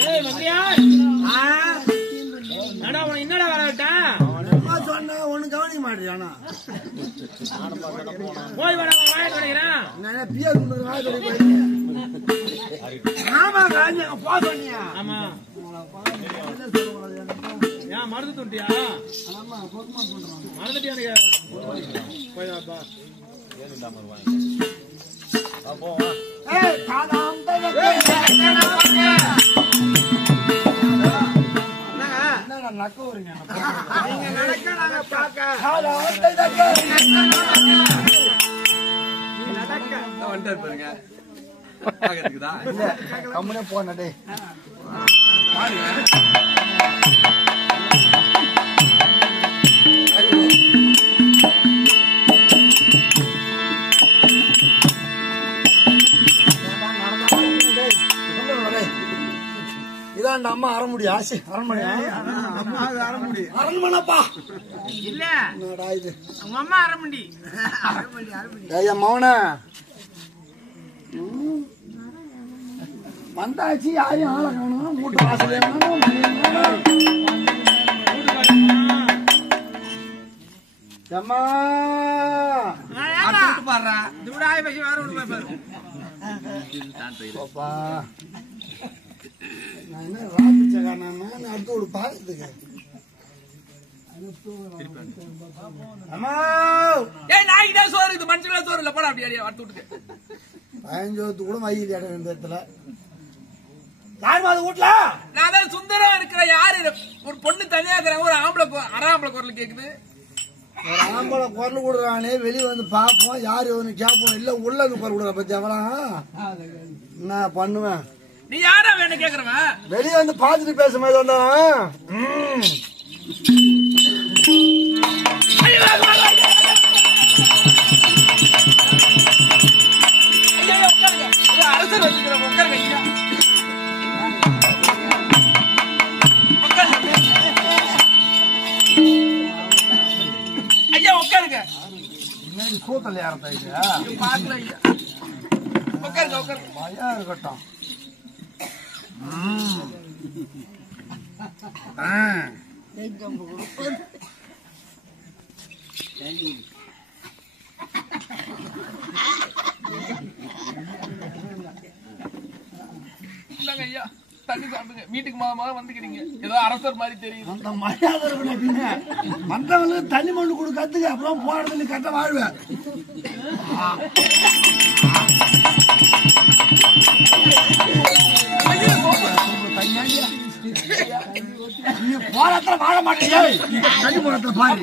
ஏய் மந்தியார் நடா உன என்னடா வர விட்டா சொன்னா ஒண்ணு கவனிக்க மாட்டேன் போய் வர வாய தொடங்கிறான் நான் பியர் கொண்டு வாய தொடங்கி ஆமா காஞ்சி போ சொன்னியா ஆமா ஏன் மருந்து துண்டியா ஆமா பொறுமான் பண்றான் மறந்துட்டியா போய் வாப்பா அப்போ ஏய் காலாம் என்னடா நக்க வரீங்க நீங்க நடக்க நாங்க பாக்க காலாம் நடக்க வந்துட்டார் பாருங்க பாக்கிறதுக்குதா இல்ல கம்முனே போன டேய் பாருங்க இதான் அம்மா அரண்மனை ஆசை அரண்மனை அரண்மனைப்பா இல்ல என்னடா இது உங்க அம்மா அரமண்டி ஐயா மௌன வந்தாச்சு யாரையும் ஆளை காணும் மூட்டு வாசல் அம்மா பாடுறா துடாய் பசி வேற ஒண்ணு பாரு பாப்பா நான் என்ன ராபிச்சகானா அடுத்து ஒரு பாக்கிறதுக்கு அம்மா ஏய் நாய்டா சோறு இது மனுஷங்கள சோறு இல்ல போடா அப்படியே அடுத்து விட்டுக்கு 15 வருஷத்துக்கு கூட வயிறு இடம் இந்த இடத்துல யாருமா அது வீட்டுல நான் தான் சுந்தரம் இருக்கிற யாரு ஒரு பொண்ணு தனியா இருக்கிற ஒரு ஆம்பளை குரல் கேக்குது ஒரு ஆம்பளை குரல் கொடுறானே வெளியே வந்து பார்ப்போம் யாரு ஒன்று கேட்போம் இல்ல உள்ள வந்து குரல் கொடுற பத்தி அவலாம் நான் பண்ணுவேன் நீ யாரா வேணும் கேக்குறவன் வெளியே வந்து பார்த்துட்டு பேச மாதிரி வந்தா அரசர் வச்சுக்கிற உட்காருங்க ஐயா உட்காருங்க சூத்தல் யாரத்தா இது பாக்கல ஐயா உட்காருங்க உட்காருங்க பயா இருக்கட்டும் ஐயா தண்ணி சாப்பிடுங்க வீட்டுக்கு மாதம் வந்துக்கிறீங்க ஏதோ அரசர் மாதிரி தெரியுது அந்த மரியாதை மற்றவங்களுக்கு தண்ணி மண்ணு கொடுக்கறதுக்கு அப்புறம் போறதுல கட்ட வாழ்வேன் நீ போராட்டத்துல வாழ மாட்டேங்க தண்ணி போராட்டத்துல பாரு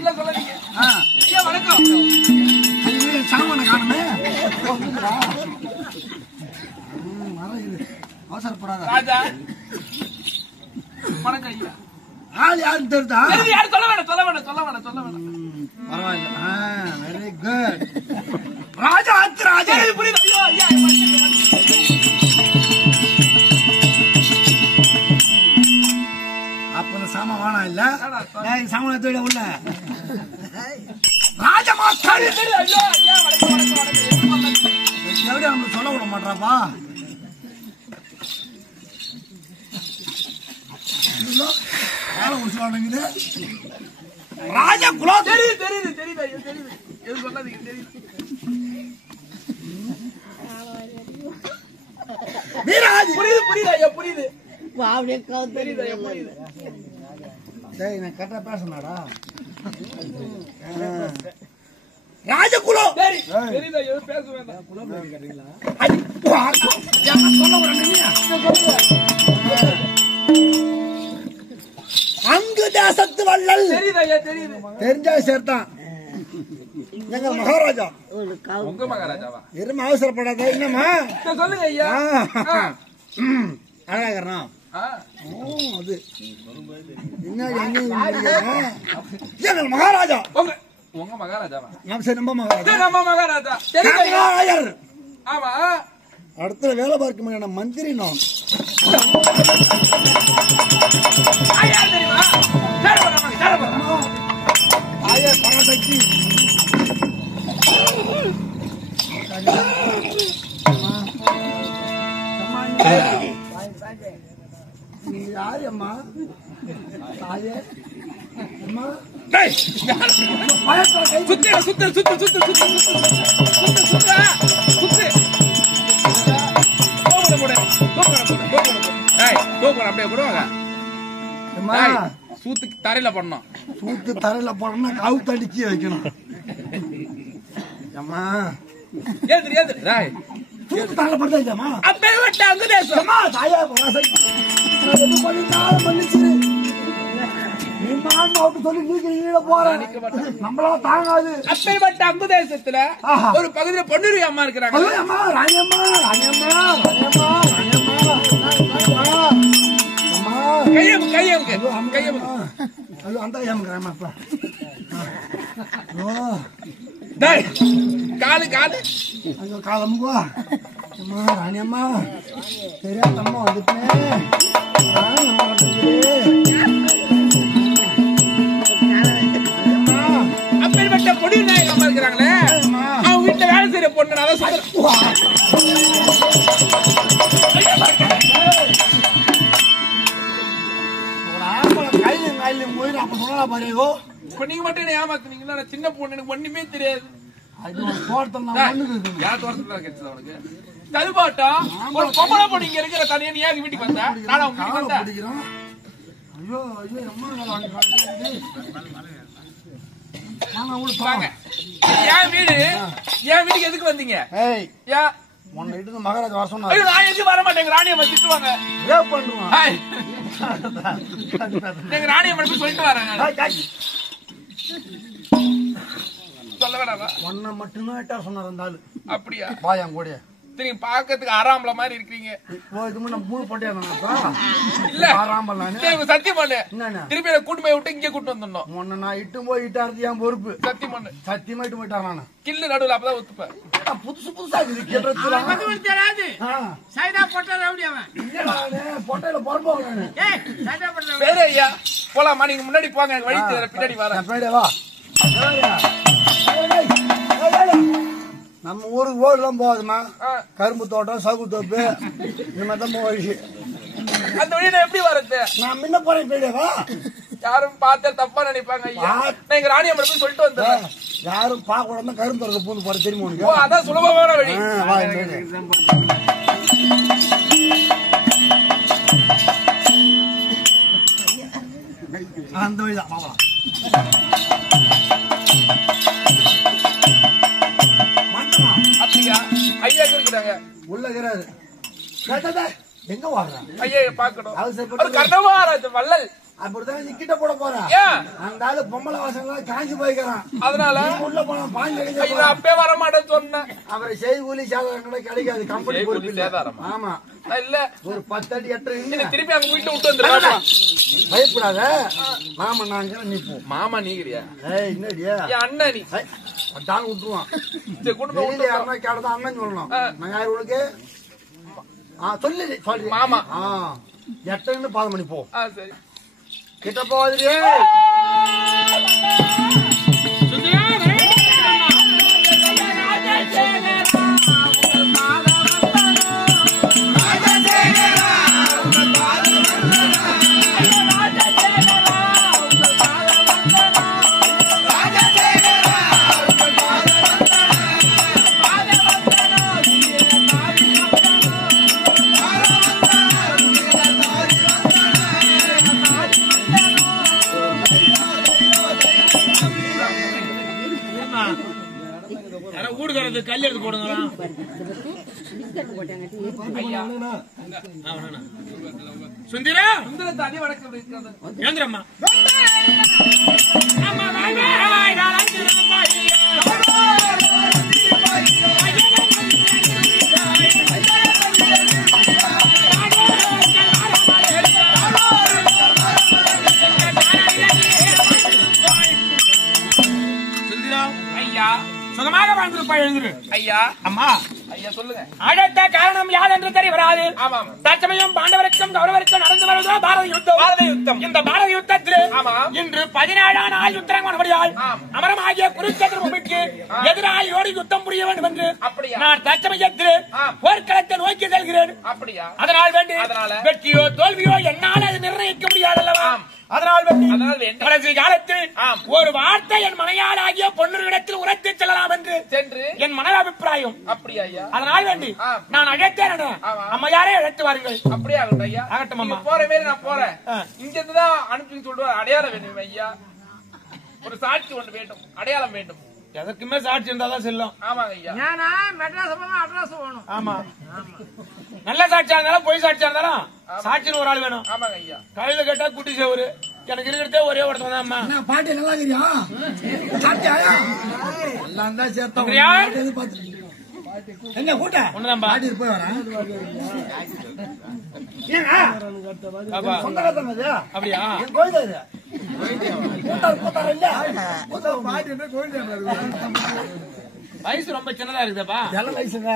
ஐயா வணக்கம் சாமான காணுமே அவசரப்படாத ராஜா வணக்கம் ஐயா ஆள் யாருன்னு தெரியுதா யாரும் சொல்ல வேணாம் பரவாயில்ல வெரி குட் ராஜா அத்து ராஜா புரியுது ஐயோ ஐயா அப்ப சாமா வானா இல்ல சாமான தேட உள்ள ராஜமா சரி ஐயோ ஐயா வணக்கம் எப்படி நம்ம சொல்ல விட மாட்டாப்பா ராஜா குலோ தெரியுது ஐயா தெரியுது எது சொல்லாதீங்க தெரியுது புரியுது ஐயா புரியுது தெரியுது ஐயா புரியுது டேய் நான் கரெக்டா பேசணும்டா ராஜகுலோ தெரியுது ஐயா பேச வேண்டாம் சொல்ல விட அங்கு தேசத்து வள்ளல் தெரியுது ஐயா தெரியுது தெரிஞ்சா சேர்த்தான் எங்க மகாராஜா உங்க மகாராஜாவா எருமை அவசரப்படாத என்னம்மா சொல்லுங்க ஐயா அழகா அது என்ன எங்கள் மகாராஜா உங்க மகாராஜாவா சரி நம்ம மகாராஜா நம்ம மகாராஜா தெரியுது ஆமா அடுத்த வேலை பார்க்க முடியாத மந்திரி நான் தெரியுமா பராசக்தி யாரு அம்மா தாயே அம்மா சூத்துக்கு தரையில பண்ணணும். சூத்து தரையில போடணும்னா காவு தடிச்சு வைக்கணும். அம்மா சூத்து தரையில படுத்தா இல்லையம்மா தாயா பண்ணிச்சு சொல்லி நீங்க போற நம்மளால தாங்காது. அப்பேற்பட்ட அங்கு தேசத்துல ஒரு பகுதியில பொன்னுரி அம்மா இருக்கிறாங்க. அம்மா ராணியம்மா ராணியம்மா ராணியம்மா ராணியம்மா கையம் கையம் கையம் ஐயோ அந்த ஏமாப்பா காலு காலு ஐயோ காலமுகோ அம்மா ராணியம்மா தெரியாதம்மா வந்துட்டேன். அப்பேற்பட்ட பொடி நாயகம் அம்மா இருக்கிறாங்களே அவங்க வீட்டுல வேலை செய்யற பொண்ணு நான் நீங்க மட்டும் ஏமாத்துனீங்களா? சின்ன பொண்ணு எனக்கு ஒண்ணுமே தெரியாது. தடுப்பாட்டா ஒரு பொம்பளை பொண்ணு இங்க இருக்கிற தனியா நீ ஏன் வீட்டுக்கு வந்த? நானும் அவங்க வீட்டுக்கு வந்தேன். என் வீடு என் வீட்டுக்கு எதுக்கு வந்தீங்க? மகாராஜ் வர சொன்னா நான் எதுக்கு வர மாட்டேங்க. ராணியம்மா திட்டுவாங்க. எங்க ராணியம்மா சொல்லிட்டு வராங்க. சொல்ல வேணாமா? ஒன்ன மட்டும்தான் எட்டா சொன்னார் அந்த ஆளு. அப்படியா? பாயம் கூட நீங்க பாக்கிறதுக்கு ஆறாம்பல மாதிரி இருக்கீங்க. இல்ல சத்தியம் பண்ணு. திருப்பி கூட்டு போய் விட்டு இங்கே கூட்டு வந்துடணும். முன்ன நான் இட்டும் போய் இட்டாரு என் பொறுப்பு. சத்தியம் பண்ணு. சத்தியமா இட்டு போயிட்டான். நானு கில்லு நடுவில் அப்பதான் ஒத்துப்பேன். புதுசு புதுசா பொட்டையில பொறப்போங்க. வேற ஐயா போலாமா? நீங்க முன்னாடி போங்க. வழி பின்னாடி வரேன். நம்ம ஊருக்கு ஓடுலாம் போகுதுமா. கரும்பு தோட்டம் சவுக்கு தோப்பு இந்த மாதிரி தான் போயிடுச்சு. அந்த வழியில எப்படி வரது? நான் முன்ன போறேன் போயிடவா? யாரும் பார்த்தா தப்பா நினைப்பாங்க. எங்க ராணியம்மா போய் சொல்லிட்டு வந்தேன். யாரும் பார்க்க கூடாது. கரும்பு தோட்டத்தை பூந்து போற தெரியுமா உனக்கு? அதான் சுலபமான வழி. அந்த வழிதான் பாக்கலாம். அப்படியா? ஐயா இருக்கிறாங்க உள்ள இருக்கிறாரு. எங்க வாடுறான் ஐயா பாக்கணும். கர்ணமாராஜ வள்ளல் அப்படிதான் நிக்கிட்ட போட போறான். அந்த ஆளு பொம்பளை வாசம் காஞ்சி போய்க்கிறான். அதனால உள்ள போன பாஞ்சு அப்பே வர மாட்டேன்னு சொன்னேன். அவரை செய்கூலி சேதாரம் கூட கிடைக்காது. கம்பெனி ஆமா இல்ல ஒரு 10 அடி 8 அடி திருப்பி அங்க வீட்டுல விட்டு வந்துடுறாங்க. பயப்படாத மாமா. நாங்க நீ போ. மாமா நீங்கிறியா? என்னடியா அண்ணா நீ அதான் விட்டுருவான். குடும்பம் யாருன்னா கேட்டதான் அண்ணன் சொல்லணும். நான் யாரு உனக்கு சொல்லு சொல்லு மாமா 8 பாதம் பண்ணி போ. சரி கிட்ட போகுது. கல் எடுத்து போடுங்க. சுந்தரா தனி வணக்கம் ஏந்திரம்மா. சுந்தரா ஐயா சுகமாக வாழ்ந்துருப்பா. எழுந்துரு ஐயா. அம்மா ஐயா ஐயா சொல்லுங்க. அடுத்த காரணம் யார் என்று தெரிய வராது. ஆமாம். தற்சமயம் பாண்டவருக்கும் கௌரவருக்கும் நடந்து வருவதோ பாரத யுத்தம். பாரத யுத்தம். இந்த பாரத யுத்தத்தில் ஆமாம். இன்று 17 நாள் யுத்தரங்கமானபடியால் அமரமாகிய குருச்சேத்திர பூமிக்கு எதிராக ஓடி யுத்தம் புரிய வேண்டும் என்று அப்படியா? நான் தற்சமயத்தில் போர்க்களத்தை நோக்கி செல்கிறேன். அப்படியா? அதனால் வேண்டி வெற்றியோ தோல்வியோ என்னால் அது நிர்ணயிக்க முடியாதல்லவா? அதனால் வேண்டி கடைசி காலத்தில் ஒரு வார்த்தை என் மனையால் ஆகிய பொன்னுரிடத்தில் உரைத்து செல்லலாம் என்று சென்று என் மன அபிப்பிராயம். அப்படியா ஐயா? அதனால் வேண்டி நான் அழைத்தேன். அம்மையாரே அழைத்து வாருங்கள். அப்படியே ஆகட்டும் ஐயா. ஆகட்டும் அம்மா. போற மாதிரி நான் போறேன். இங்க இருந்துதான் அனுப்பி சொல்லுவார். அடையாளம் வேணும் ஐயா. ஒரு சாட்சி ஒன்று வேண்டும். அடையாளம் வேண்டும். எதற்குமே சாட்சி இருந்தாதான் செல்லும். ஆமாங்க ஐயா. ஏன்னா மெட்ராஸ் போனா அட்ரஸ் வேணும். ஆமா. நல்ல சாட்சியா இருந்தாலும் பொய் சாட்சியா இருந்தாலும் சாட்சின்னு ஒரு ஆள் வேணும். ஆமாங்க ஐயா. கழுத கேட்டா குட்டி சேவரு. எனக்கு இருக்கிறதே ஒரே ஒருத்தன் தான் அம்மா. பாட்டி நல்லா இருக்கிறியா? சாப்பிட்டியா? எல்லாம் தான் சேர்த்தோம். எங்க கூட்ட ஒண்ணுதான்பா. பாட்டி போய் வரேன். அப்படியா? வயசு ரொம்ப சின்னதா இருக்குதாப்பா. வயசுங்க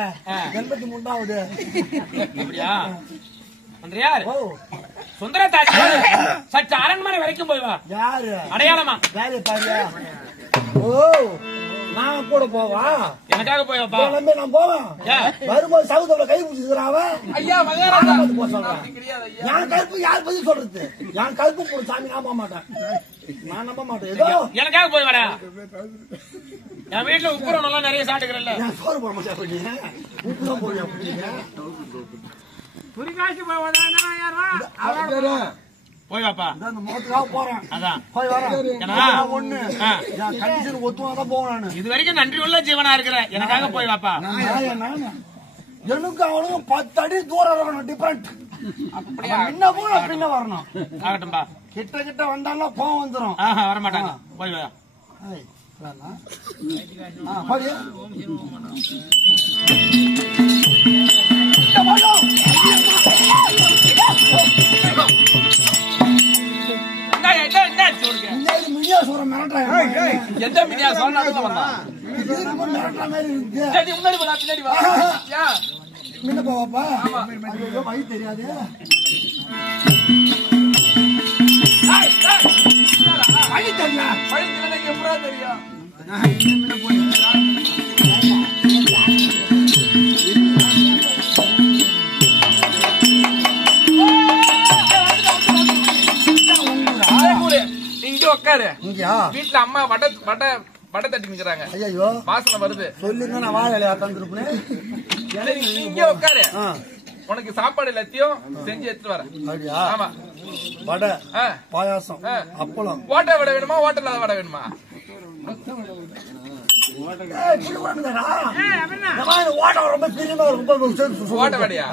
83வது. அப்படியா? யார் சுந்தரத்தாச்சி சற்று அரண்மனை வரைக்கும் போய் வா. யாரு அடையாளமா? வேலையை பாரு. ஓ நான் கூட போவா? எனக்காக போய் வாப்பா. நான் போவேன். வரும்போது சவுத்துல கை பிடிச்சிக்கிறான். ஐயா மகாராஜா என் கருப்பு யார் பதில் சொல்றது? என் கருப்பு போட சாமி நம்ப மாட்டேன். நான் நம்ப மாட்டேன். ஏதோ எனக்காக போய் வாடா. என் வீட்டுல உப்புரம் நல்லா நிறைய சாப்பிட்டுக்கிறேன்ல. சோறு போட மாட்டேன். உப்புரம் போடுங்க. புரிகாசி போய் வாப்பா. முகத்துக்காக போறேன். அதான் போய் வரேன். ஒண்ணு கண்டிஷன் ஒத்துவாதான் போவேன். நான் இது வரைக்கும் நன்றி உள்ள ஜீவனா இருக்கிற எனக்காக போய் வாப்பா. எனக்கு அவனுக்கு 10 அடி தூரம் இருக்கணும். டிஃபரெண்ட். என்ன போல பின்ன வரணும். ஆகட்டும்பா. கிட்ட கிட்ட வந்தாலும் கோவம் வந்துடும். வரமாட்டாங்க. போய் வா. மினியா சொல்ற மிரட்டா மாதிரி இருக்கு. முன்னாடி முன்ன போவாப்பா. வழி தெரியாது. வழி தெரியும். வழி தெரியும் எப்படா தெரியும்? உட்காரு. வீட்டுல அம்மா வடை தட்டி நிக்கிறாங்க. ஐயோ வாசனை வருது. சொல்லிருந்தா நான் வாழலையா தந்துருப்பேன். இங்க உட்காரு. உனக்கு சாப்பாடு எல்லாத்தையும் செஞ்சு எடுத்து வரேன். ஆமா. வடை, பாயாசம், அப்பளம். ஓட்ட வடை வேணுமா? ஓட்டல வடை வேணுமா? ஓட்ட ரொம்ப பெரிய ஓட்ட வடையா?